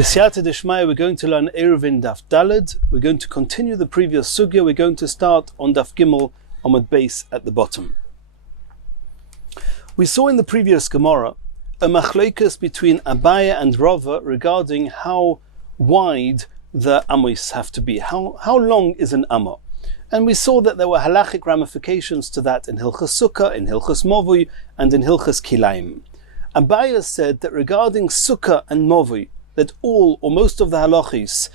B'siyata d'shmaya, we're going to learn Eirovin Daf Daled. We're going to continue the previous sugya. We're going to start on Daf Gimel Amud Beis at the bottom. We saw in the previous Gemara a machlokes between Abaya and Rava regarding how wide the amos have to be. How long is an amma? And we saw that there were halachic ramifications to that in Hilchas Sukkah, in Hilchas Movui, and in Hilchas Kilayim. Abaya said that regarding Sukkah and Movui, that all or most of the halachis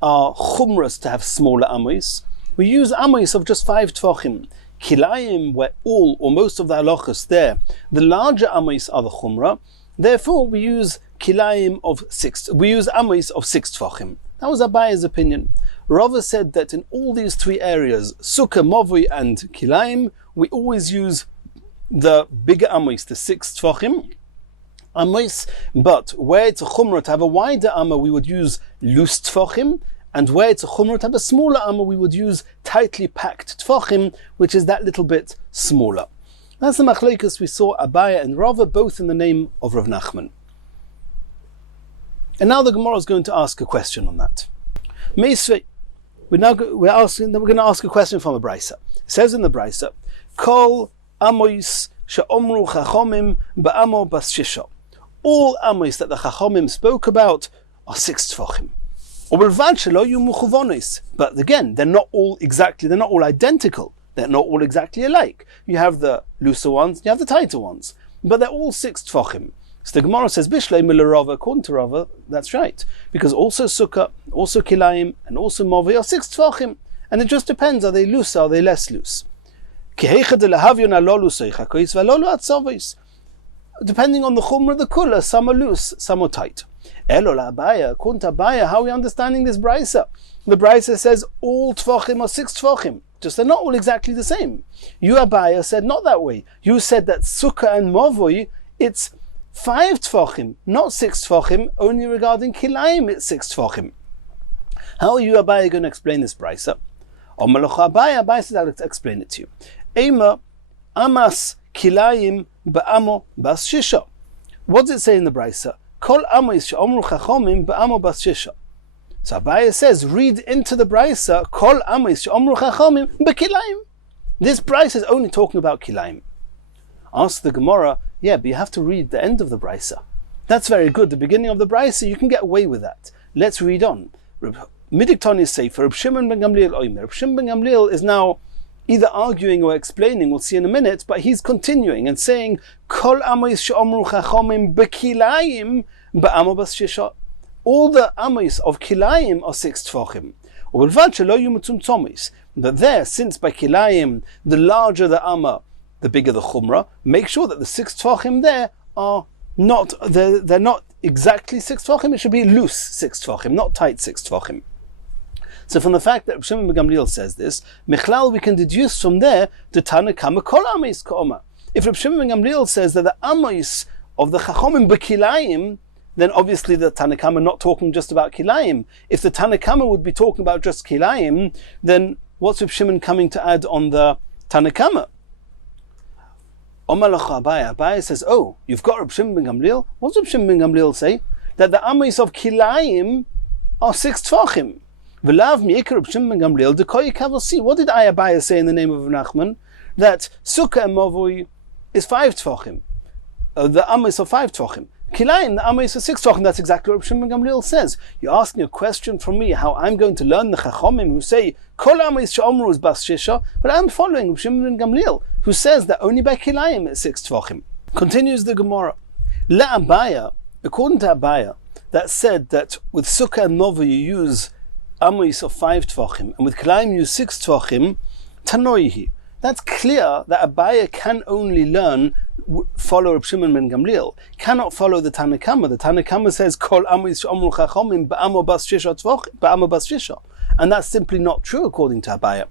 are chumras to have smaller amos. We use amos of just 5 tefachim. Kilayim, where all or most of the halachas there, the larger amos are the chumra. Therefore, we use kilayim of 6. We use amos of 6 tefachim. That was Abaya's opinion. Rava said that in all these 3 areas, Sukkah, Movui, and Kilayim, we always use the bigger amos, the 6 tefachim. Amos, but where it's a chumrah to have a wider amma, we would use loose tefachim, and where it's a chumrah to have a smaller amma, we would use tightly packed tefachim, which is that little bit smaller. That's the machlokes we saw Abaya and Rava, both in the name of Rav Nachman. And now the Gemara is going to ask a question on that. Meisvei, we're going to ask a question from a brisa. It says in the brisa, Kol amos she'omru chachomim ba'amo bas shisha. All amos that the chachomim spoke about are 6 tefachim. But again, they're not all identical. They're not all exactly alike. You have the looser ones, you have the tighter ones, but they're all 6 tefachim. So the Gemara says, Bishlei mila Rava, according to Rava, that's right. Because also Sukkah, also Kilayim, and also Movi are 6 tefachim. And it just depends, are they loose, are they less loose? Depending on the chumrah, the kula, some are loose, some are tight. According to Abaya, how are we understanding this brisa? The brisa says all tefachim are 6 tefachim. Just they're not all exactly the same. You, Abaya, said not that way. You said that Sukkah and Movui, it's 5 tefachim, not 6 tefachim, only regarding Kilayim it's 6 tefachim. How are you, Abaya, going to explain this brisa? Abaya says, I'll explain it to you. Ema amas Kilayim ba'amo bas shisha. What does it say in the brisa? Kol amos she'omru chachomim ba'amo bas shisha. So Abaya says, read into the brisa, Kol amos she'omru chachomim b'kilayim. This brisa is only talking about Kilayim. Ask the Gemara, yeah, but you have to read the end of the brisa. That's very good. The beginning of the brisa, you can get away with that. Let's read on. Midiktani Sefer, Reb Shimon ben Gamliel Oimer. Reb Shimon ben Gamliel is now either arguing or explaining, we'll see in a minute, but he's continuing and saying, Kol amos she'omru chachomim b'kilayim ba'amo bas shisha. All the amos of Kilayim are 6 tefachim. But there, since by Kilayim, the larger the amma, the bigger the chumrah, make sure that the 6 tefachim there are not, they're not exactly 6 tefachim, it should be loose 6 tefachim, not tight 6 tefachim. So from the fact that Reb Shimon ben Gamliel says this, Michlal, we can deduce from there the Tana Kama Kol Amos Ka'oma. If Reb Shimon ben Gamliel says that the Amos of the Chachomim b'Kilayim, then obviously the Tana Kama not talking just about Kilayim. If the Tana Kama would be talking about just Kilayim, then what's Reb Shimon coming to add on the Tana Kama? Abaya says, oh, you've got Reb Shimon ben Gamliel. What does Reb Shimon ben Gamliel say? That the Amos of Kilayim are 6 tefachim. What did Abaya say in the name of Nachman? That Sukkah and Movui is 5 tefachim. The Amos of 5 tefachim. Kilayim, the Amos of 6 tefachim. That's exactly what Reb Shimon ben Gamliel says. You're asking a question from me, how I'm going to learn the Chachomim who say, Kol Amos she'omru is bas shisha, but I'm following Reb Shimon ben Gamliel, who says that only by Kilayim it's 6 tefachim. Continues the Gemara. La Abaya, according to Abaya, that said that with Sukkah and Movui you use amos of 5 tefachim, and with Kilayim you use 6 tefachim, Tanoihi. That's clear that Abaya can only follow Reb Shimon ben Gamliel, cannot follow the Tana Kama. The Tana Kama says, Kol amos she'omru chachomim ba'amo bas shisha tefachim, ba'amo bas shisha. And that's simply not true according to Abaya.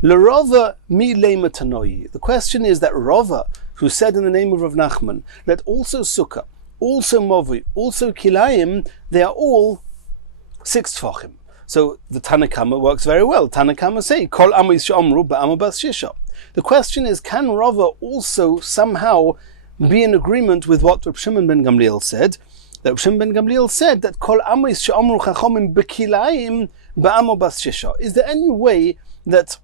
L'Rava mi lema Tanoihi. The question is that Rava, who said in the name of Rav Nachman, that also Sukkah, also Movui, also Kilayim, they are all 6 tefachim. So the Tana Kama works very well. Tana Kama say, Kol amos she'omru ba'amo bas shisha. The question is, can Rava also somehow be in agreement with what Reb Shimon ben Gamliel said, that Shimon ben Gamliel said that Kol Amos she'amru Chachomim bekilayim ba'amo bas shisha. Is there any way that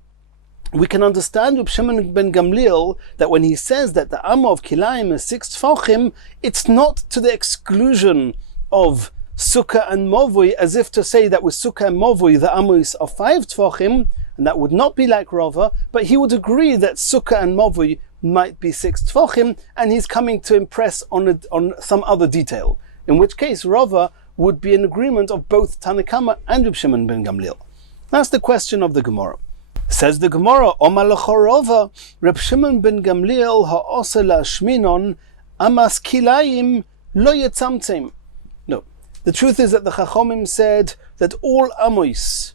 we can understand Reb Shimon ben Gamliel that when he says that the Amma of Kilayim is 6 tfachim, it's not to the exclusion of Sukkah and Movui, as if to say that with Sukkah and Movui the Amos are 5 tfachim, and that would not be like Rava, but he would agree that Sukkah and Movui might be 6 tfachim, and he's coming to impress on some other detail. In which case Rava would be in agreement of both Tanakama and Reb Shimon ben Gamliel. That's the question of the Gemara. Says the Gemara, Omar l'chorova, Reb Shimon ben Gamliel ha'osa la'ashminon amas kilayim lo yetzamtzem. No, the truth is that the Chachomim said that all amos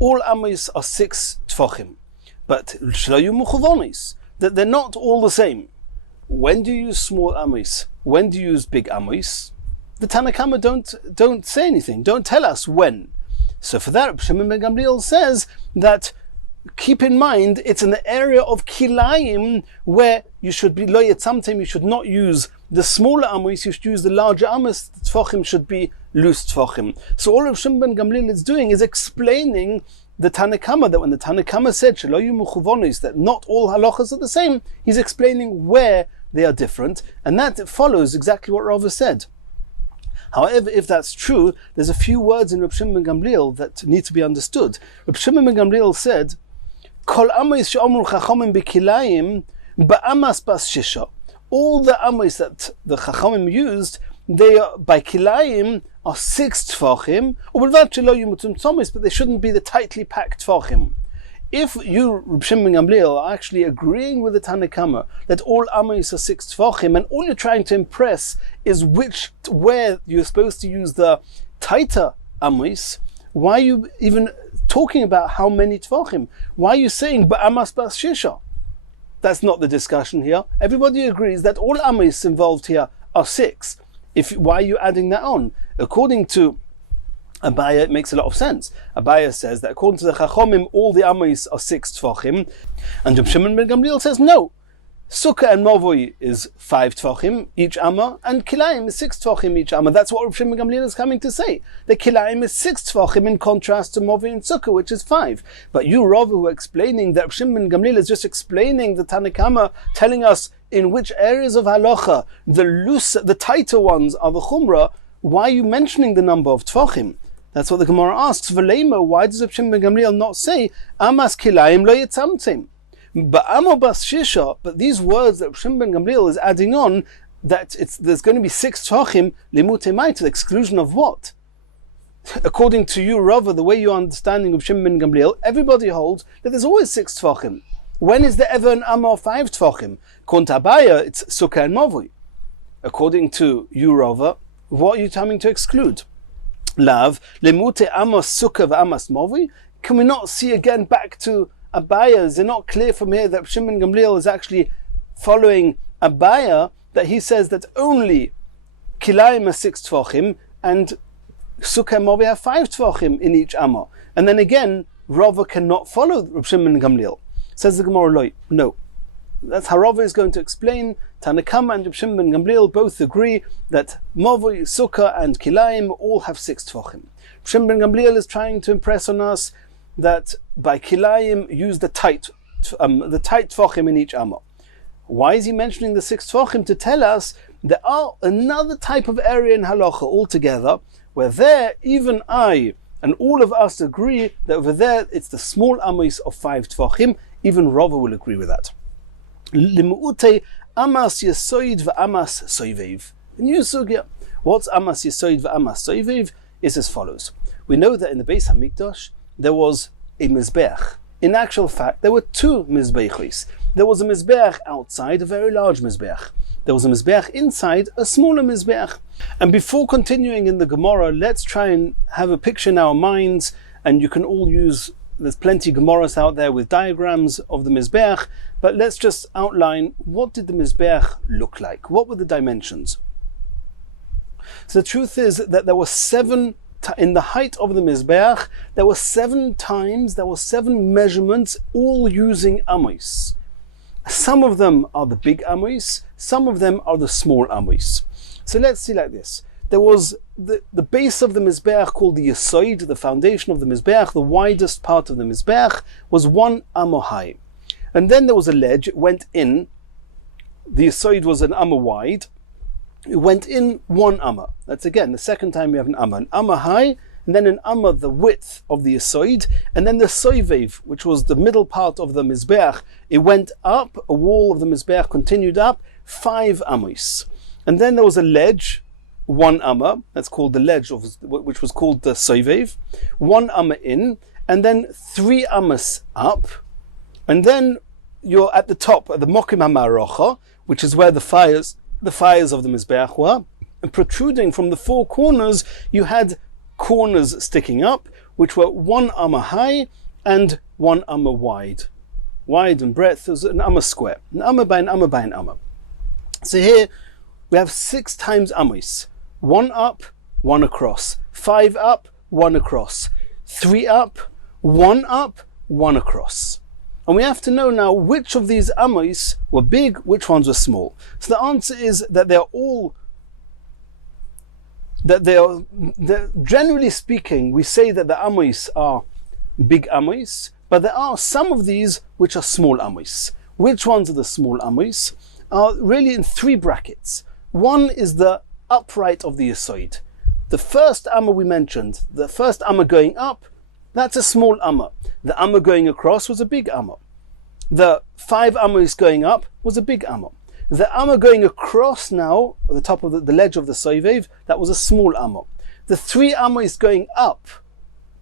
are 6 tfachim, but shlo yu mechuvonis, that they're not all the same. When do you use small amos? When do you use big amos? The Tanakama don't say anything, don't tell us when. So for that, Reb Shimon ben Gamliel says that keep in mind, it's in the area of kilayim where you should be lo yetzamtem, you should not use the smaller amos, you should use the larger amos. The tfachim should be loose tfachim. So all Reb Shimon ben Gamliel is doing is explaining the Tanakama, that when the Tanakama said shelo yu mechuvonis, that not all halachas are the same, he's explaining where they are different, and that follows exactly what Rava said. However, if that's true, there's a few words in Reb Shimon ben Gamliel that need to be understood. Reb Shimon ben Gamliel said, Kol amos she'omru Chachomim bekilayim ba'amas bas shisha. All the amos that the Chachomim used, they are, by kilayim, are 6 tfachim, but they shouldn't be the tightly packed tfachim. If you, Reb Shimon ben Gamliel, are actually agreeing with the Tanakama that all amos are 6 tfachim, and all you're trying to impress is where you're supposed to use the tighter amos, why are you even talking about how many tfachim? Why are you saying ba'amas bas shisha? That's not the discussion here. Everybody agrees that all amos involved here are 6. Why are you adding that on? According to Abaya, it makes a lot of sense. Abaya says that according to the Chachomim, all the amos are 6 tfachim, and Reb Shimon ben Gamliel says no. Sukkah and Movui is 5 tfachim each amma, and Kilayim is 6 tfachim each amma. That's what Reb Shimon ben Gamliel is coming to say. The Kilayim is 6 tfachim in contrast to Movui and Sukkah, which is 5. But you, Rav, who are explaining that Reb Shimon ben Gamliel is just explaining the Tanakama, telling us in which areas of halacha the tighter ones are the chumrah. Why are you mentioning the number of tfachim? That's what the Gemara asks. V'leima, why does Reb Shimon ben Gamliel not say amas kilayim lo yetzamtzem? But these words that Reb Shimon ben Gamliel is adding on, that there's going to be 6 tfachim limutei to the exclusion of what? According to you, Rava, the way you're understanding Reb Shimon ben Gamliel, everybody holds that there's always 6 tfachim. When is there ever an amma of 5 tfachim? Kontabaya, it's Sukkah and Movui. According to you, Rava, what are you coming to exclude? Lav, limute amos Sukkah v'amas Movui? Can we not see again back to Abaya? Is it not clear from here that Shimon Gamliel is actually following Abaya, that he says that only Kilayim are 6 tfachim and Sukkah and Movui have 5 tfachim in each amma? And then again, Rava cannot follow Reb Shimon Gamliel. Says the Gemara, no. That's how Rava is going to explain. Tanakama and Reb Shimon ben Gamliel both agree that Movui, Sukkah and Kilayim all have 6 tfachim. Reb Shimon ben Gamliel is trying to impress on us that by Kilayim use the tight tfachim in each amma. Why is he mentioning the 6 tfachim? To tell us there are another type of area in halacha altogether, where there even I and all of us agree that over there it's the small amos of 5 tfachim. Even Rava will agree with that. Limu'ute amas yesoid v'amas soivev. The new sugya. What's amas yesoid v'amas soivev is as follows. We know that in the Beis Hamikdash there was a mizbeach. In actual fact, there were 2 mizbeachos. There was a mizbeach outside, a very large mizbeach. There was a mizbeach inside, a smaller mizbeach. And before continuing in the Gemara, let's try and have a picture in our minds, and you can all use, there's plenty of Gemaras out there with diagrams of the mizbeach, but let's just outline, what did the mizbeach look like? What were the dimensions? So the truth is that there were 7, in the height of the mizbeach, there were 7 measurements, all using amos. Some of them are the big amos, some of them are the small amos. So let's see like this. there was the base of the Mizbeach called the Yesoid, the foundation of the Mizbeach, the widest part of the Mizbeach, was 1 amma high. And then there was a ledge, it went in, the Yesoid was an amma wide, it went in 1 amma. That's again the second time we have an amma high, and then an amma the width of the Yesoid, and then the Soivev, which was the middle part of the Mizbeach, it went up, a wall of the Mizbeach continued up, 5 amos. And then there was a ledge, 1 amma, that's called the ledge, which was called the Soivev, 1 amma in, and then 3 ammas up, and then you're at the top, at the Mokim HaMarocha, which is where the fires of the Mizbeach were, and protruding from the 4 corners, you had corners sticking up, which were 1 amma high and 1 amma wide. Wide and breadth was an amma square, an amma by an amma by an amma. So here we have 6 times ammis. 1 up, 1 across. 5 up, 1 across. 3 up, 1 up, 1 across. And we have to know now which of these ammis were big, which ones were small. So the answer is that generally speaking, we say that the ammis are big ammis, but there are some of these which are small ammis. Which ones are the small ammis? Are really in 3 brackets. One is the upright of the Yesoid. The first amma we mentioned, the first amma going up, that's a small amma. The amma going across was a big amma. The 5 ammas going up was a big amma. The amma going across now, at the top of the ledge of the Soivev, that was a small amma. The 3 ammas going up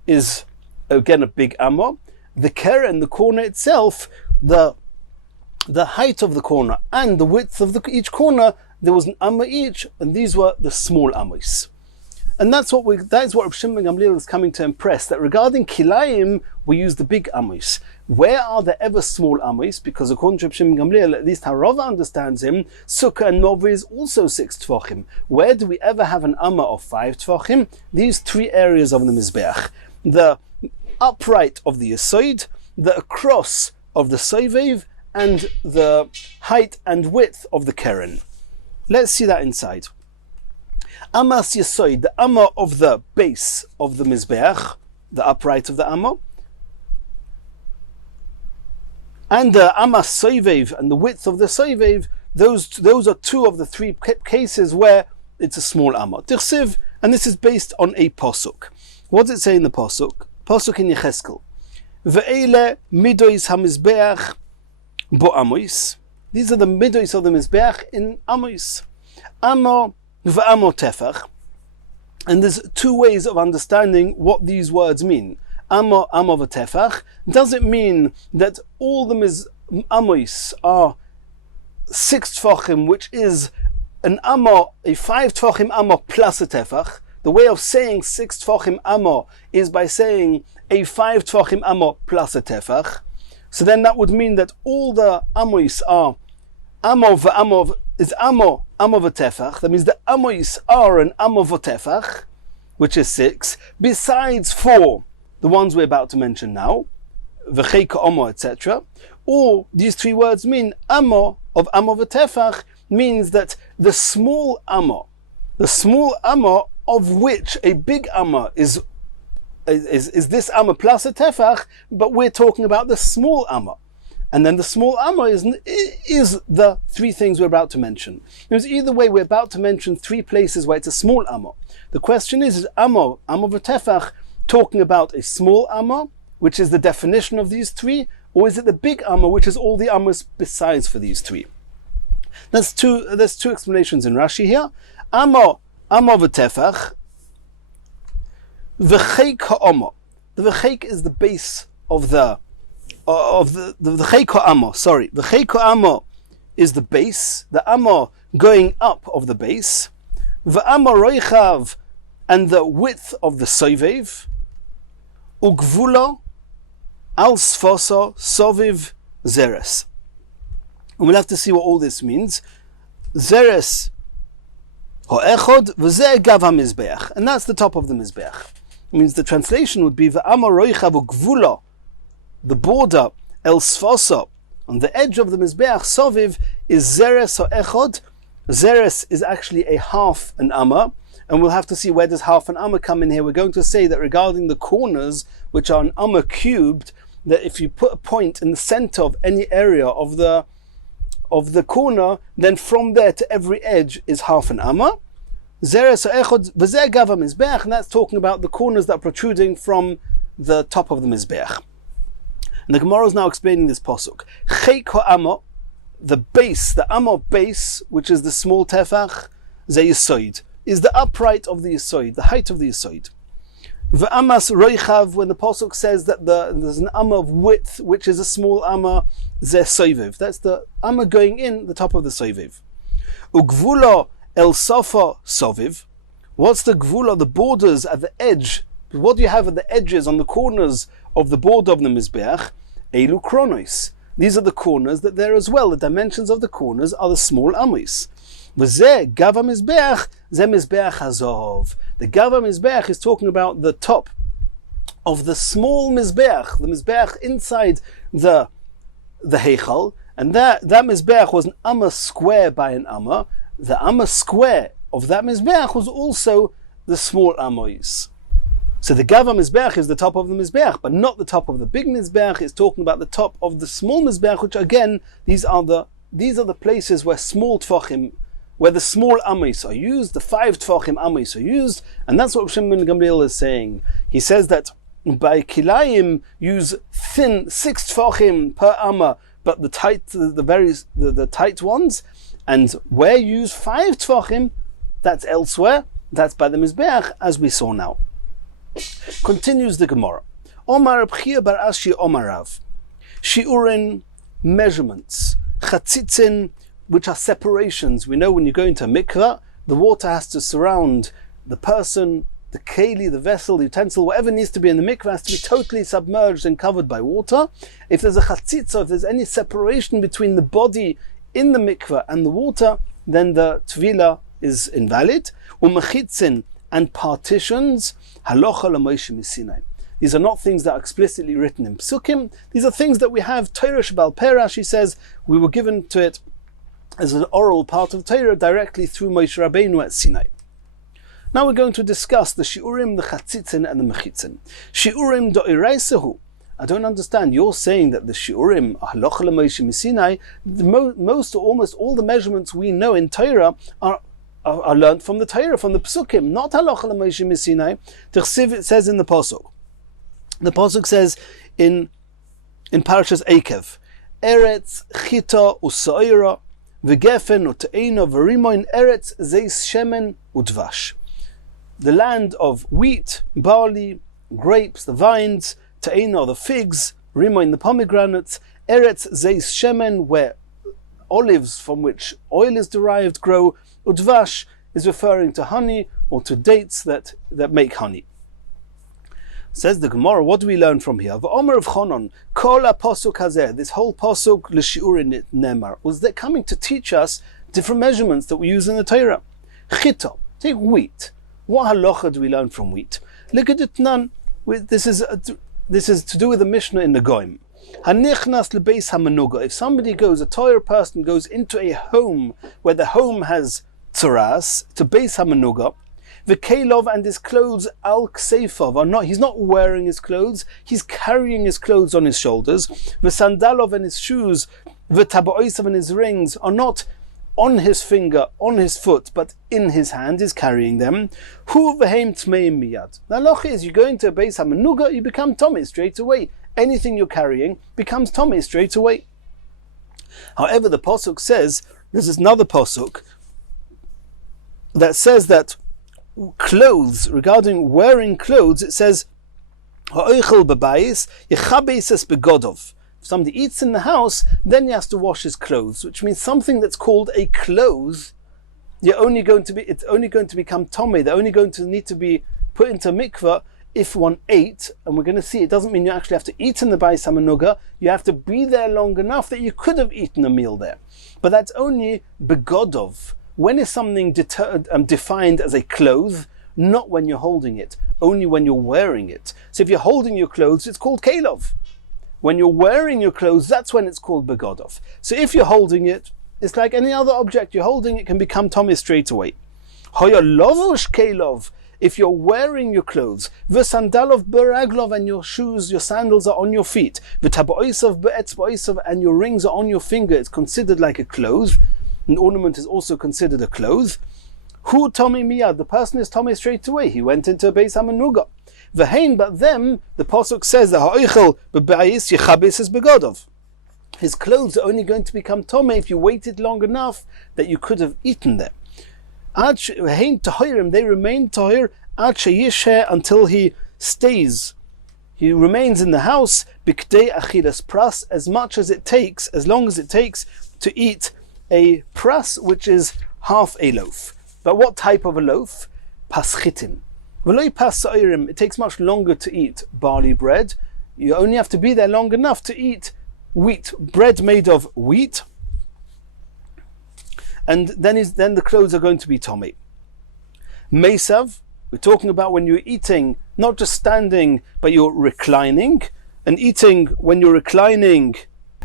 is again a big amma. The keren, the corner itself, the height of the corner and the width of each corner, there was an amma each, and these were the small ammas. And that's what Rav Shimon ben Gamliel is coming to impress, that regarding kilayim, we use the big ammas. Where are the ever small ammas? Because according to Rav Shimon ben Gamliel, at least how Rava understands him, sukkah and nova is also 6 tefachim. Where do we ever have an amma of 5 tefachim? These 3 areas of the Mizbeach. The upright of the Yesoid, the across of the Soivev, and the height and width of the keren. Let's see that inside. Amas Yesoid, the amma of the base of the Mizbeach, the upright of the amma, and the Amas Soivev and the width of the Soivev, those are 2 of the 3 cases where it's a small amma. Dirsiv, and this is based on a posuk. What does it say in the posuk? Posuk in Yecheskel. Ve'ele midois hamizbeach bo amos. These are the midois of the Mizbeach in amos. Amo v'amo tefach. And there's 2 ways of understanding what these words mean. Amo v'tefach. Does it mean that all the amos are 6 tefachim, which is an amma, a 5 tefachim amma plus a tefach? The way of saying 6 tefachim amma is by saying a 5 tefachim amma plus a tefach. So then that would mean that all the amos are ammo v'ammo is ammo v'tefach. That means the amos are an ammo v'tefach, which is 6, besides 4, the ones we're about to mention now, v'cheika ammo, etc. Or these 3 words mean ammo of ammo v'tefach means that the small ammo of which a big amma is this amma plus a tefach, but we're talking about the small amma. And then the small amma is the 3 things we're about to mention. Because either way, we're about to mention 3 places where it's a small amma. The question is amma v'tefach talking about a small amma, which is the definition of these 3, or is it the big amma, which is all the ammas besides for these 3? There's 2 explanations in Rashi here. Amma v'tefach, v'cheik ha'amma. The v'cheik is the base of the v'cheik ha'amma. Sorry, v'cheik ha'amma is the base, the amma going up of the base. V'amma roichav, and the width of the soivev. Ugvula al sfosa soviv zeres. And we'll have to see what all this means. Zeres ha'echod v'zeh gav ha'mizbeach, and that's the top of the mizbeach. It means the translation would be v'ama roichav ugvula, the border, el sfosa, on the edge of the mizbeach soviv is zeres ha'echod. Zeres is actually a half an amma, and we'll have to see where does half an amma come in here. We're going to say that regarding the corners, which are an amma cubed, that if you put a point in the center of any area of the corner, then from there to every edge is half an amma. And that's talking about the corners that are protruding from the top of the mizbeach. And the Gemara is now explaining this pasuk. Cheik ha'amma, the base, the amma base, which is the small tefach, ze yisoid, is the upright of the yisoid, the height of the yisoid. V'amas roichav, when the pasuk says that there's an amma of width, which is a small amma, ze soiviv. That's the amma going in the top of the soiviv. Ugvula el sofa soviv. What's the gvula, the borders at the edge? What do you have at the edges, on the corners of the border of the mizbeach? Elu kronos. These are the corners that there as well. The dimensions of the corners are the small amis. V'zeh gava mizbeach, ze mizbeach hazov. The gava mizbeach is talking about the top of the small mizbeach, the mizbeach inside the heichal, and that mizbeach was an amma square by an amma. The amma square of that mizbeach was also the small amos. So the gava mizbeach is the top of the mizbeach, but not the top of the big mizbeach. It's talking about the top of the small mizbeach, which again, these are the places where small tfachim, where the small amos are used, the 5 tfachim amos are used, and that's what Shimon ben Gamliel is saying. He says that by kilayim use thin 6 tfachim per amma, but the tight ones, and where you use 5 tfachim, that's elsewhere. That's by the mizbeach, as we saw now. Continues the Gemara. Omar B'chia bar Ashi Omarav. Shi'urin, measurements. Chatzitzin, which are separations. We know when you go into a mikveh, the water has to surround the person, the keli, the vessel, the utensil, whatever needs to be in the mikveh has to be totally submerged and covered by water. If there's a chatzitza, if there's any separation between the body in the mikveh and the water, then the tvila is invalid. Umechitzin, and partitions. Halacha l'Moshe miSinai. These are not things that are explicitly written in psukim. These are things that we have. Torah shebal peh, she says, we were given to it as an oral part of Torah directly through Moshe Rabbeinu at Sinai. Now we're going to discuss the shiurim, the chatzitzin, and the mechitzin. Shiurim do'iraisehu. I don't understand. You're saying that the shiurim, halacha l'Moshe miSinai, most or almost all the measurements we know in Torah are learned from the Torah, from the Psukim, not halacha l'Moshe miSinai. T'chsiv, it says in the pasuk. The pasuk says in Parashas Eikev, Eretz chita u'sa'ira v'gefen u'te'ena v'rimoin eretz zeis shemen u'dvash. The land of wheat, barley, grapes, the vines, te'ena, the figs, rimoin, the pomegranates, eretz zeis shemen, where olives from which oil is derived grow. Udvash is referring to honey or to dates that make honey. Says the Gemara, what do we learn from here? V'omer of Chonon, kol ha-posuk hazeh, this whole posuk l'shiurin nemar, was that coming to teach us different measurements that we use in the Torah. Chita, take wheat. What halacha do we learn from wheat? Look at it, none. This is to do with the Mishnah in the Goim. Hanichnas lebeis hamanuga. If somebody goes, a Torah person goes into a home where the home has tzaras, to beis hamanuga, the kelov, and his clothes al kseifav are not. He's not wearing his clothes. He's carrying his clothes on his shoulders. The sandalov, and his shoes, the tabaoisav, and his rings are not on his finger, on his foot, but in his hand. Is carrying them. Hu v'heim tmeim miyad. The halacha is, you go into a beis hamanuga, you become tomei straight away. Anything you're carrying becomes tomei straight away. However, the pasuk says, there's another pasuk that says that clothes, regarding wearing clothes, it says, ha'oichel b'bayis yechabeis es begodov. If somebody eats in the house, then he has to wash his clothes, which means something that's called a clothes, it's only going to become tomei. They're only going to need to be put into mikveh if one ate, and we're going to see it doesn't mean you actually have to eat in the Beis HaManuga. You have to be there long enough that you could have eaten a meal there. But that's only begodov. When is something defined as a cloth? Not when you're holding it, only when you're wearing it. So if you're holding your clothes, it's called kelov. When you're wearing your clothes, that's when it's called begodov. So if you're holding it, it's like any other object you're holding, it can become tomei straight away. Hoya lovush kelov, if you're wearing your clothes, v'sandalov beraglov, and your shoes, your sandals are on your feet, v'taboisav be'etzboisav, and your rings are on your finger, it's considered like a cloth. An ornament is also considered a cloth. Hu Tomei miyad, the person is Tomei straight away. He went into a Beis Hamanuga. V'hein, but them, the pasuk says that ha'oichel b'bayis yechabis es begodov. His clothes are only going to become Tomei if you waited long enough that you could have eaten them. V'hein tahirim, they remain tahir ad sheyisheh, until he stays. He remains in the house b'kdei achilas pras, as long as it takes to eat a pras, which is half a loaf. But what type of a loaf? Paschitim. V'loi pas sa'irim, it takes much longer to eat barley bread. You only have to be there long enough to eat wheat, bread made of wheat. And then the clothes are going to be Tomei. Mesav, we're talking about when you're eating, not just standing, but you're reclining. And eating, when you're reclining,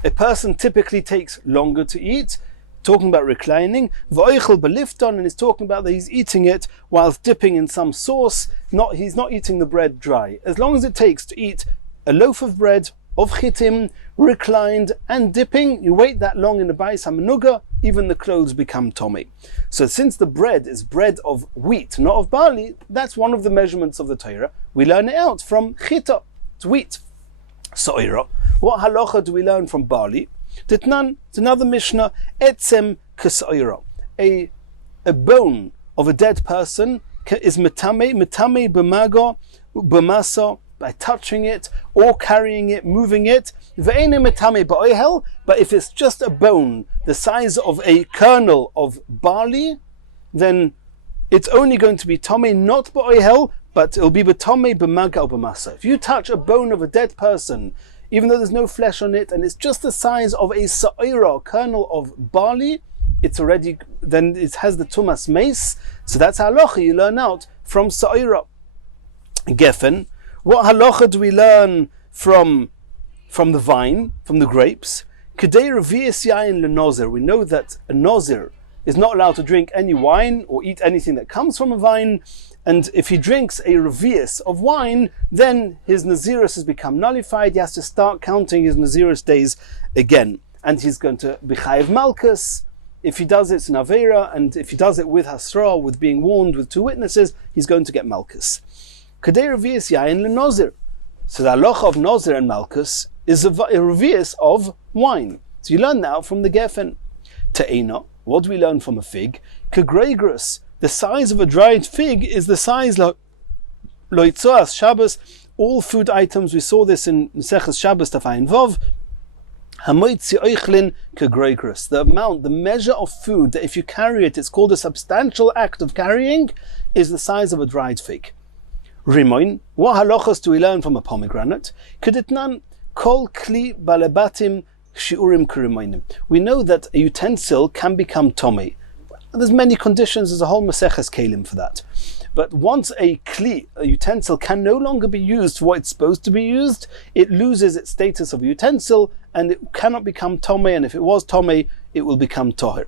a person typically takes longer to eat. Talking about reclining, v'oichel belifton, and it's talking about that he's eating it whilst dipping in some sauce. He's not eating the bread dry. As long as it takes to eat a loaf of bread of chitim, reclined and dipping, you wait that long in the Beis Hamanuga, even the clothes become Tomei. So since the bread is bread of wheat, not of barley, that's one of the measurements of the Torah. We learn it out from chita, it's wheat. So'ira, what halacha do we learn from barley? Titnan, it's another Mishnah, etzem k'so'ira. A bone of a dead person is metame b'mago, b'masa, by touching it, or carrying it, moving it. Ve'ene metame ba'oihel, but if it's just a bone the size of a kernel of barley, then it's only going to be tomei, not ba'oihel, but it'll be b'tomei b'maga or b'masa. If you touch a bone of a dead person, even though there's no flesh on it, and it's just the size of a sa'ira, kernel of barley, it's already, then it has the tumas mace. So that's halacha you learn out from sa'ira. Geffen, what halacha do we learn from the vine, from the grapes? Kedei revi'es yain lenozir. We know that a nozir is not allowed to drink any wine or eat anything that comes from a vine. And if he drinks a revi'es of wine, then his Nazirus has become nullified. He has to start counting his Nazirus days again. And he's going to be chayiv malchus. If he does it, it's an avera. And if he does it with hasra, with being warned with two witnesses, he's going to get malchus. Kedei revi'es yain lenozir. So the halacha of nozir and malchus is a revi'es of wine. So you learn now from the geffen. Te'ena, what do we learn from a fig? Kegregrus. The size of a dried fig is the size loitzoas Shabbos. All food items, we saw this in Mesechus Shabbos Tafayin Vov. Hamoitzi oichlin kegregrus. The amount, the measure of food that if you carry it, it's called a substantial act of carrying, is the size of a dried fig. Rimoin, what halachos do we learn from a pomegranate? Keditnan kol kli balebatim shiurim kerimoinim. We know that a utensil can become tomei. There's many conditions, there's a whole Maseches Kelim for that. But once a kli, a utensil, can no longer be used for what it's supposed to be used, it loses its status of a utensil and it cannot become tomei, and if it was tomei, it will become tohir.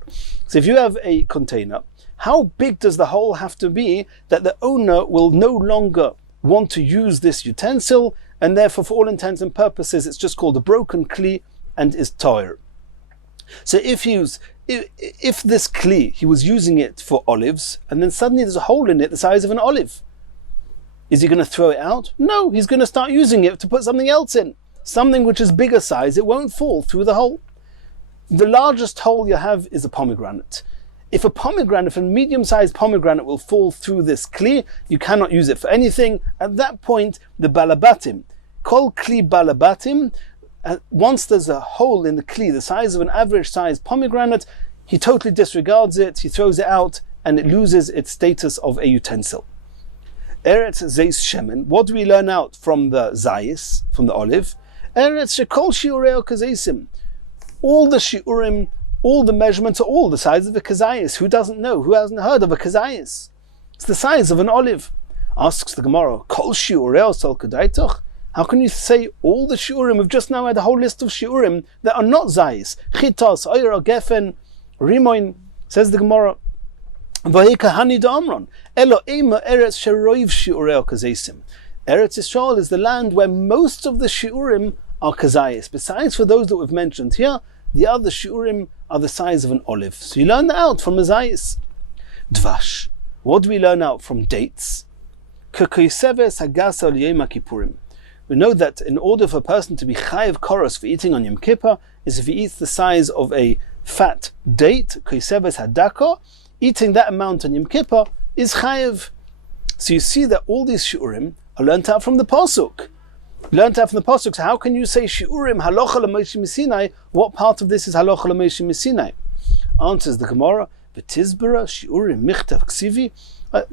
So if you have a container, how big does the hole have to be that the owner will no longer want to use this utensil, and therefore for all intents and purposes it's just called a broken kli and is tohir? So if this kli, he was using it for olives, and then suddenly there's a hole in it the size of an olive, is he going to throw it out? No, he's going to start using it to put something else in. Something which is bigger size, it won't fall through the hole. The largest hole you have is a pomegranate. If a medium-sized pomegranate will fall through this kli, you cannot use it for anything. At that point, the balabatim, kol kli balabatim, once there's a hole in the kli the size of an average sized pomegranate, he totally disregards it, he throws it out, and it loses its status of a utensil. Eretz zeis shemen, what do we learn out from the zayis, from the olive? Eretz shekol shiurei kazeisim. All the shiurim, all the measurements are all the size of a kazayis. Who doesn't know? Who hasn't heard of a kazayis? It's the size of an olive. Asks the Gemara, kol shiurei sol kadaitoch? How can you say all the shiurim? We've just now had a whole list of shiurim that are not zayis. Chitas, oira, gefen, rimoin. Says the Gemara, Vayikahani da'amron, elo ema eretz sheroiv shi'urei kazesim. Eretz Yisrael is the land where most of the shi'urim are kazayis. Besides for those that we've mentioned here, the other shi'urim are the size of an olive. So you learn that out from Mazayis. Dvash. What do we learn out from dates? K'koiseves hagasa l'yom kippurim. We know that in order for a person to be chayiv koros for eating on Yom Kippur is if he eats the size of a fat date, k'koiseves hadako, eating that amount on Yom Kippur is chayiv. So you see that all these shi'urim are learnt out from the pasuk. Learnt out from the pasuk. So how can you say shi'urim halacha l'Moshe Sinai? What part of this is halacha l'Moshe Sinai? Answers the Gemara. V'tizbara shi'urim michtav ksivi.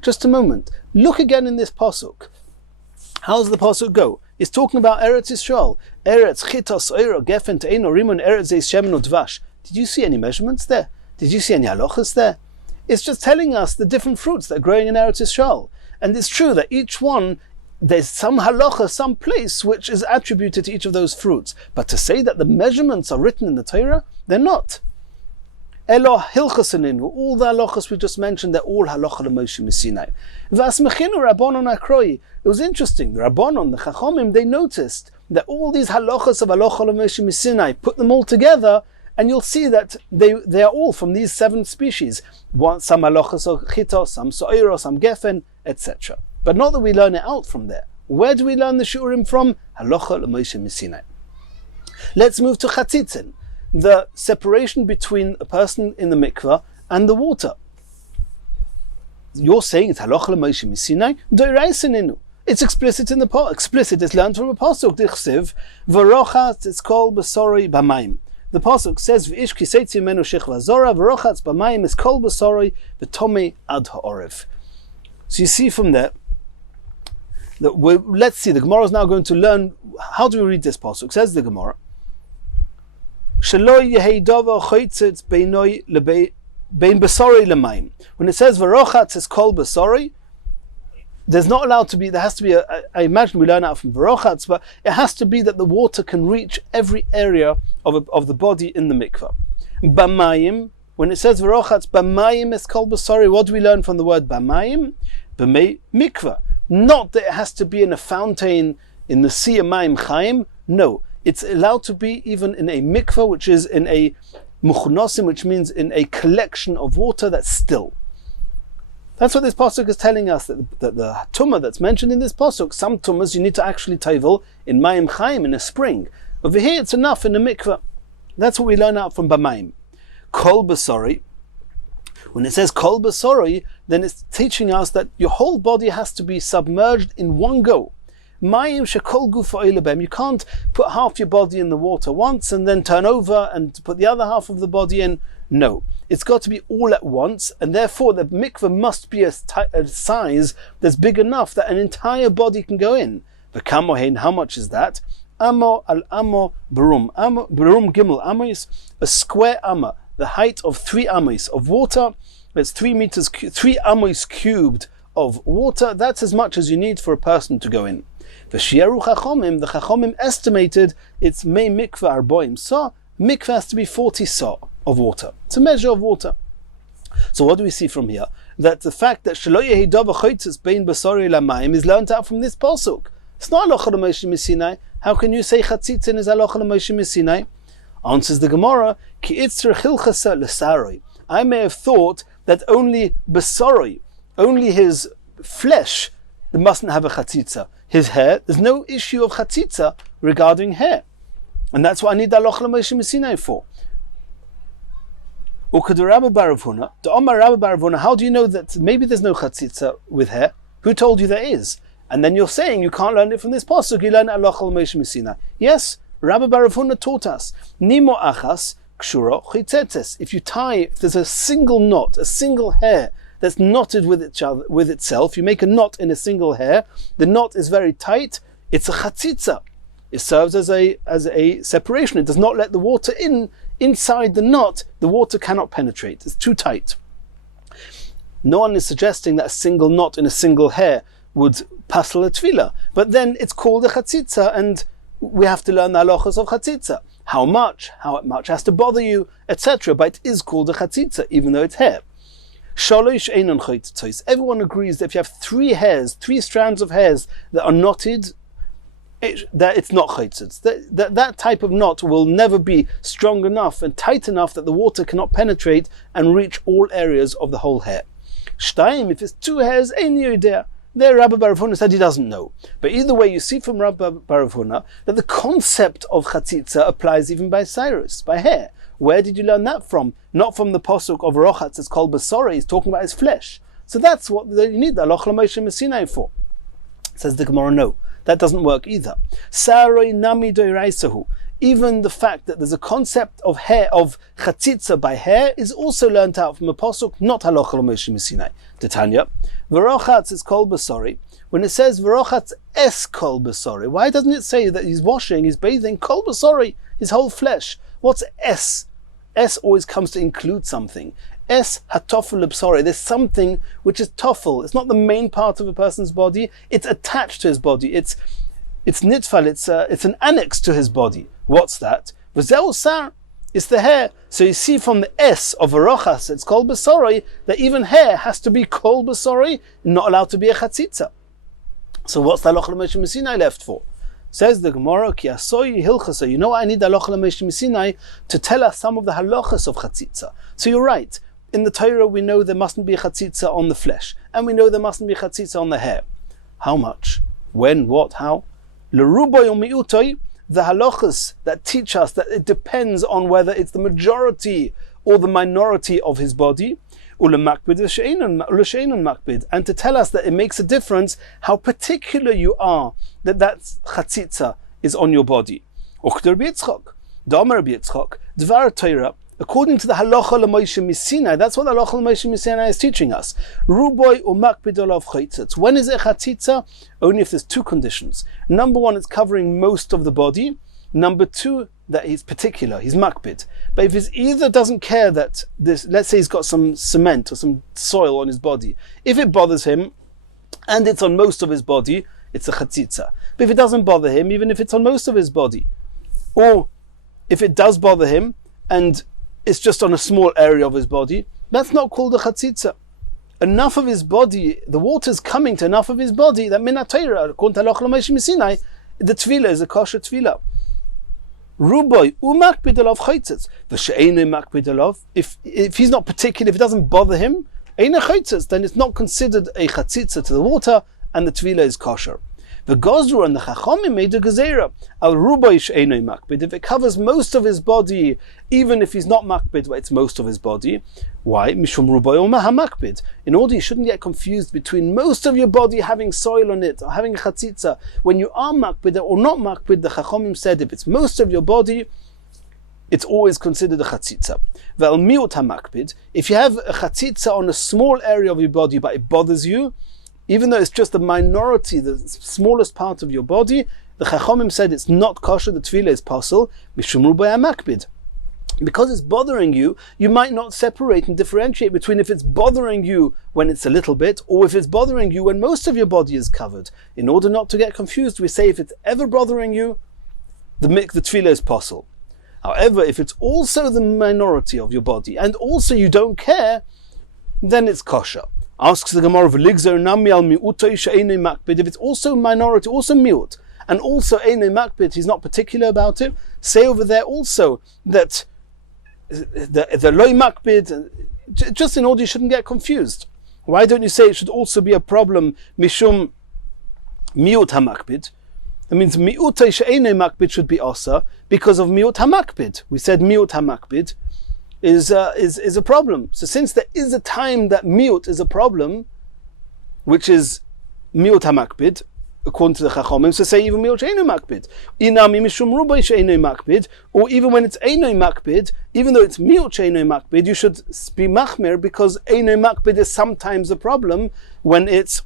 Just a moment. Look again in this pasuk. How does the pasuk go? It's talking about Eretz Yisrael. Eretz chitos oiro gefen te'eno rimun eretz zeis shemen udvash. Did you see any measurements there? Did you see any halachas there? It's just telling us the different fruits that are growing in Eretz Yisrael. And it's true that each one, there's some halacha, some place which is attributed to each of those fruits. But to say that the measurements are written in the Torah, they're not. Elo hilchasaninu, all the halachas we just mentioned, they're all halacha l'Moshe Sinai. V'asmechinu rabbanon akroi. It was interesting, the rabbanon, the chachomim, they noticed that all these halachas of halacha l'Moshe Sinai, put them all together, and you'll see that they are all from these 7 species. Some halachas are chitos, some so'iro, some gefen, etc. But not that we learn it out from there. Where do we learn the shi'urim from? Halacha l'Moshe Sinai. Let's move to chatzitzin, the separation between a person in the mikveh and the water. You're saying it's halacha l'Moshe Sinai? Doiraisininu. It's explicit in the pasuk. Explicit is learned from a pasuk. Dichsiv v'rochatz it's called b'soroi b'mayim. The pasuk says v'ish kiseitzi menu shechva zora v'rochatz b'mayim is kol b'soroi v'tomei ad ha'orev. So you see from there that let's see, the Gemara is now going to learn, how do we read this pasuk? Says the Gemara, Shelo yehei davar choitzitz beinoi bein basori lemayim. When it says v'rochatz is kol basori, there's not allowed to be, there has to be I imagine we learn out from v'rochatz, but it has to be that the water can reach every area of the body in the mikveh. B'mayim, when it says v'rochatz b'mayim is kol basori, what do we learn from the word b'mayim? B'mei mikveh. Not that it has to be in a fountain in the sea of Mayim Chaim. No, it's allowed to be even in a mikveh, which is in a muchnosim, which means in a collection of water that's still. That's what this pasuk is telling us, that the tumah that's mentioned in this pasuk, some tumas you need to actually tevel in Mayim Chaim, in a spring. Over here it's enough in a mikveh. That's what we learn out from B'mayim. Kol basori. When it says kol basori, then it's teaching us that your whole body has to be submerged in one go. Mayim shekol gufa oilebem. You can't put half your body in the water once and then turn over and put the other half of the body in. No, it's got to be all at once, and therefore the mikveh must be a size that's big enough that an entire body can go in. The kamohen, how much is that? Amo al amo berum. Berum gimel amos, a square amma, the height of 3 amos of water. It's 3 meters, 3 amos cubed of water. That's as much as you need for a person to go in. The chachomim estimated it's mei mikveh arboim sa. Mikveh has to be 40 sa of water. It's a measure of water. So what do we see from here? That the fact that shelo yehi davar choitzes bein basori lamayim is learned out from this pasuk. It's not halacha l'Moshe Sinai. How can you say chatzitzin is halacha l'Moshe Sinai? Answers the Gemara, ki itzr chilchasa l'saroi. I may have thought that only basori, only his flesh, mustn't have a chatzitza. His hair, there's no issue of chatzitza regarding hair. And that's what I need the halacha l'Moshe Sinai for. How do you know that maybe there's no chatzitza with hair? Who told you there is? And then you're saying you can't learn it from this pasuk, you learn halacha l'Moshe Sinai. Yes, Rabbi Bar Rav Huna taught us, Nimo achas kshuro chitzetes. If you tie, if there's a single knot, a single hair that's knotted with itself, you make a knot in a single hair, the knot is very tight, it's a chatzitza. It serves as a separation. It does not let the water in. Inside the knot, the water cannot penetrate. It's too tight. No one is suggesting that a single knot in a single hair would passel a tefillah, but then it's called a chatzitza, and we have to learn the halachos of chatzitza. How much has to bother you, etc. But it is called a chatzitza, even though it's hair. Shalosh einon chaytzois. Everyone agrees that if you have three strands of hairs that are knotted, that it's not chaytzitz. That type of knot will never be strong enough and tight enough that the water cannot penetrate and reach all areas of the whole hair. Shtaim, if it's 2 hairs, ein yodea. There Rabbi Bar Rav Huna said he doesn't know. But either way, you see from Rabbi Bar Rav Huna that the concept of chatzitza applies even by Cyrus, by hair. Where did you learn that from? Not from the pasuk of Rochatz, it's called Basori, he's talking about his flesh. So that's what you need the Aloch L'Moshe Messinai for. Says the Gemara, no, that doesn't work either. Saroi nami doiraisahu. Even the fact that there's a concept of hair, of chatzitza by hair, is also learnt out from a pasuk, not Halocha L'Moshe Messinai. Titania, V'rochatz is kol basori. When it says V'rochatz es kol basori, why doesn't it say that he's washing, he's bathing kol basori, his whole flesh? What's es? Es always comes to include something. Es hatofel b'sori. There's something which is tofel. It's not the main part of a person's body. It's attached to his body. It's nitfal. It's an annex to his body. What's that? V'zeu sar. It's the hair. So you see from the es of Arochas, it's called b'sori, that even hair has to be called b'sori, not allowed to be a chatzitza. So what's the Haloch L'Moshe Messinai left for? Says the Gemara, Ki asoi hilchasa. You know I need the Haloch L'Moshe Messinai to tell us some of the halachas of chatzitza. So you're right. In the Torah we know there mustn't be a chatzitza on the flesh, and we know there mustn't be a chatzitza on the hair. How much? When? What? How? L'ruboy u'mi'utoi. The halachas that teach us that it depends on whether it's the majority or the minority of his body, and to tell us that it makes a difference how particular you are that chatzitza is on your body. According to the halacha l'Moshe Messinai, that's what the halacha l'Moshe Messinai is teaching us. Ruboy u'makpid olav chaytzitz. When is it chatzitza? Only if there's 2 conditions. Number 1, it's covering most of the body. Number 2, that he's particular, he's makpid. But if he either doesn't care that this, let's say he's got some cement or some soil on his body, if it bothers him and it's on most of his body, it's a chatzitza. But if it doesn't bother him, even if it's on most of his body, or if it does bother him and it's just on a small area of his body, that's not called a chatzitza. Enough of his body, the water's coming to enough of his body that min ha'Torah, according to Haloch L'Moshe Messinai, the tefillah is a kosher tefillah. Ruboy u'makpid alav chaytzitz. V'she'enei makpid alav. If he's not particular, if it doesn't bother him, einei chaytzitz, then it's not considered a chatzitza to the water, and the tefillah is kosher. The Gozru and the Chachomim made a gezerah al ruboy she'enei makpid. If it covers most of his body, even if he's not makpid, but it's most of his body. Why? Mishum ruboy u'maha makpid. In order you shouldn't get confused between most of your body having soil on it or having a chatzitza. When you are makpid or not makpid, the Chachomim said if it's most of your body, it's always considered a chatzitza. Ve'al miut hamakpid. If you have a chatzitza on a small area of your body, but it bothers you, even though it's just the minority, the smallest part of your body, the Chachomim said it's not kosher, the tefillah is possible, mishum ruboy hamakpid. Because it's bothering you, you might not separate and differentiate between if it's bothering you when it's a little bit, or if it's bothering you when most of your body is covered. In order not to get confused, we say if it's ever bothering you, the tefillah is possible. However, if it's also the minority of your body, and also you don't care, then it's kosher. Asks the Gemara, if it's also minority, also miut, and also einei makpid, he's not particular about it, say over there also that the loy makpid, just in order you shouldn't get confused. Why don't you say it should also be a problem mishum miut hamakpid? That means miut she'einei makpid should be asa because of miut hamakpid. We said miut hamakpid is a problem. So since there is a time that miut is a problem, which is miut hamakpid, according to the Chachomim, so say even miut she'einei makpid. Inami mishum rubai she'einei makpid, or even when it's einei makpid, even though it's miut she'einei makpid, you should be machmer because einei makpid is sometimes a problem when it's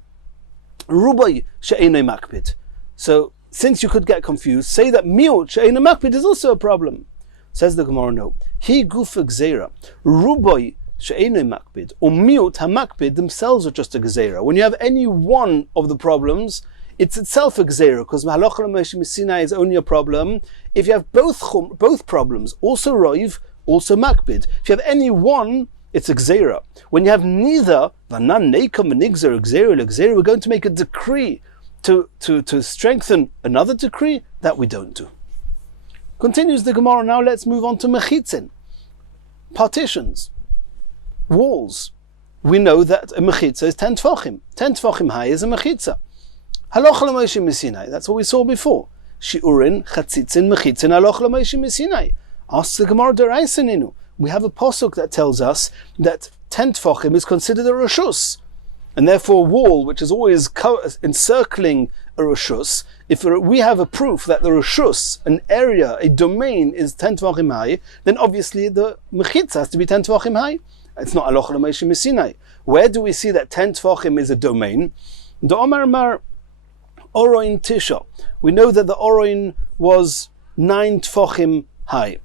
rubai she'einei makpid. So since you could get confused, say that miut she'einei makpid is also a problem. Says the Gemara, no. He gufa gzeira. Ruboy she'einei makpid or miut hamakpid themselves are just a gzeira. When you have any one of the problems, it's itself a gzeira, because Halocha L'Moshe Messinai is only a problem if you have both problems, also roiv, also makpid. If you have any one, it's a gzeira. When you have neither, we're going to make a decree to strengthen another decree that we don't do. Continues the Gemara. Now let's move on to mechitzin, partitions, walls. We know that a mechitza is 10 tefachim. 10 tefachim high is a mechitza. Halacha l'Moshe Sinai. That's what we saw before. Shi'urin, chatzitzin, mechitzin, halacha l'Moshe Sinai. Ask the Gemara Deraisa. We have a pasuk that tells us that 10 tefachim is considered a reshus, and therefore a wall which is always encircling a reshus. If we have a proof that the reshus, an area, a domain, is 10 tefachim high, then obviously the mechitza has to be 10 tefachim high. It's not halacha l'Moshe Sinai. Where do we see that 10 tefachim is a domain? The Omar Mar Oroin Tisha. We know that the Oroin was 9 tefachim high.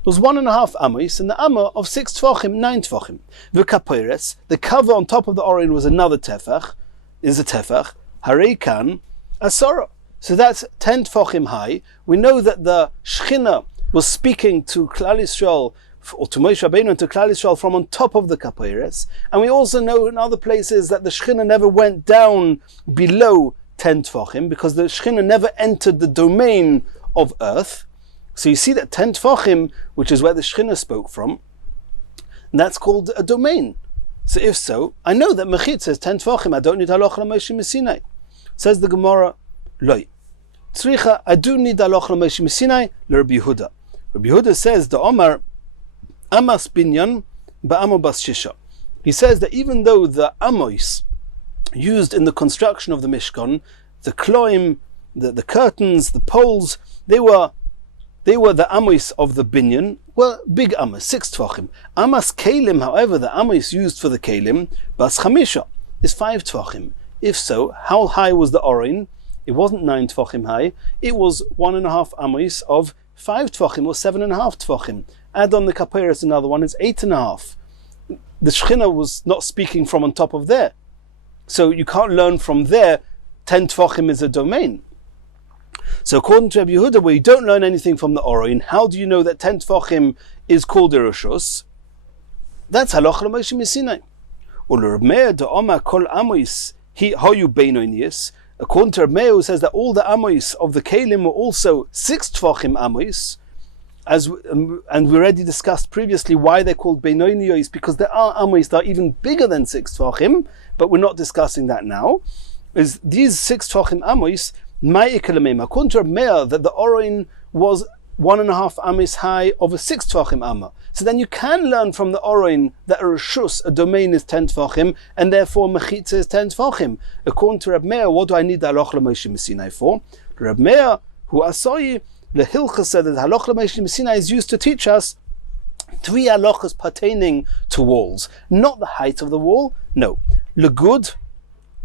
It was 1.5 amos, and the amma of 6 tefachim, 9 tefachim. The kaperes, the cover on top of the Oroin was another tefach, is a tefach. Hareikan asara. So that's 10 tefachim high. We know that the Shechina was speaking to Klal Yisrael, or to Moshe Rabbeinu and to Klal Yisrael from on top of the kaperes, and we also know in other places that the Shechina never went down below 10 tefachim because the Shechina never entered the domain of earth. So you see that 10 tefachim, which is where the Shechina spoke from, that's called a domain. So if so, I know that Mechit says 10 tefachim, I don't need halacha l'Moshe Sinai. Says the Gemara, Loi. Tzricha, I do need halacha l'Moshe Sinai, l'Rabbi Yehuda. Rabbi Yehuda says, the Omar, Amas binyan ba'amo bas shisha. He says that even though the amos used in the construction of the Mishkan, the kloim, the curtains, the poles, they were the amos of the binyan, were big amos, 6 tefachim. Amas kelim, however, the amos used for the kelim, bas chamisha, is 5 tefachim. If so, how high was the Oroin? It wasn't 9 tefachim high, it was 1.5 amos of 5 tefachim, or 7.5 tefachim. Add on the kaperes, another one is 8.5. The Shechina was not speaking from on top of there. So you can't learn from there 10 tefachim is a domain. So according to Rabbi Yehuda, where you don't learn anything from the Oroin, how do you know that 10 tefachim is called a reshus? That's halacha l'Moshe Sinai. According to Rabbi Meir, who says that all the amos of the kelim were also 6 tefachim amos, and we already discussed previously why they're called Beinoniyos, because there are amos that are even bigger than 6 tefachim, but we're not discussing that now. Is these 6 tefachim amos, according to Rabbi Meir, that the Oroin was 1.5 amos high of a 6 tefachim amma. So then you can learn from the Oroin that a reshus, a domain, is 10 tefachim, and therefore mechitza is 10 tefachim. According to Rabbi Meir, what do I need the halacha l'Moshe Sinai for? Rabbi Meir, who asayi, the Hilchah said that halacha l'Moshe Sinai is used to teach us 3 halachas pertaining to walls. Not the height of the wall, no. Legud,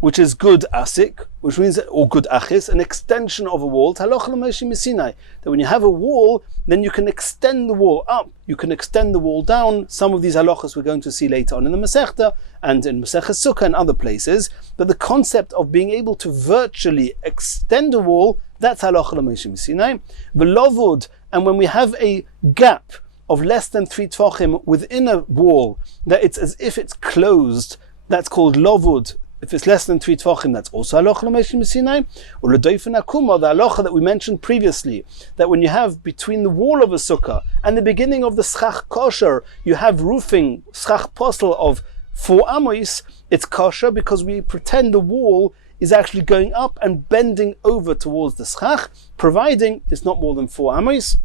which is good asik, which means, or good achis, an extension of a wall. Halacha l'Moshe Sinai, that when you have a wall, then you can extend the wall up, you can extend the wall down. Some of these halachas we're going to see later on in the Masechta and in Masechta Sukkah and other places. But the concept of being able to virtually extend a wall, that's halacha l'Moshe Sinai. V'lovud, and when we have a gap of less than 3 tefachim within a wall, that it's as if it's closed, that's called lovud. If it's less than 3 tefachim, that's also halacha l'Moshe Sinai. Or l'doifen akuma, the halacha that we mentioned previously, that when you have between the wall of a sukkah and the beginning of the schach kosher, you have roofing, schach posel of 4 amos, it's kosher because we pretend the wall is actually going up and bending over towards the schach, providing it's not more than 4 amos.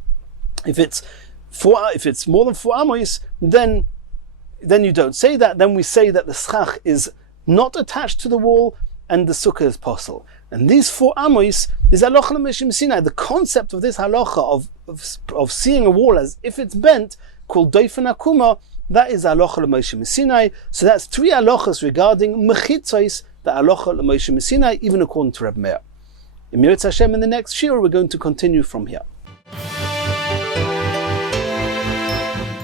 If it's more than 4 amos, then you don't say that. Then we say that the schach is not attached to the wall and the sukkah is posel. And these 4 amos is halacha l'Moshe Sinai. The concept of this halacha of seeing a wall as if it's bent, called doifen akuma, that is halacha l'Moshe Sinai. So that's 3 halachas regarding mechitzos, the halacha l'Moshe Sinai, even according to Reb Meir. In Mirat Hashem, in the next shiur, we're going to continue from here.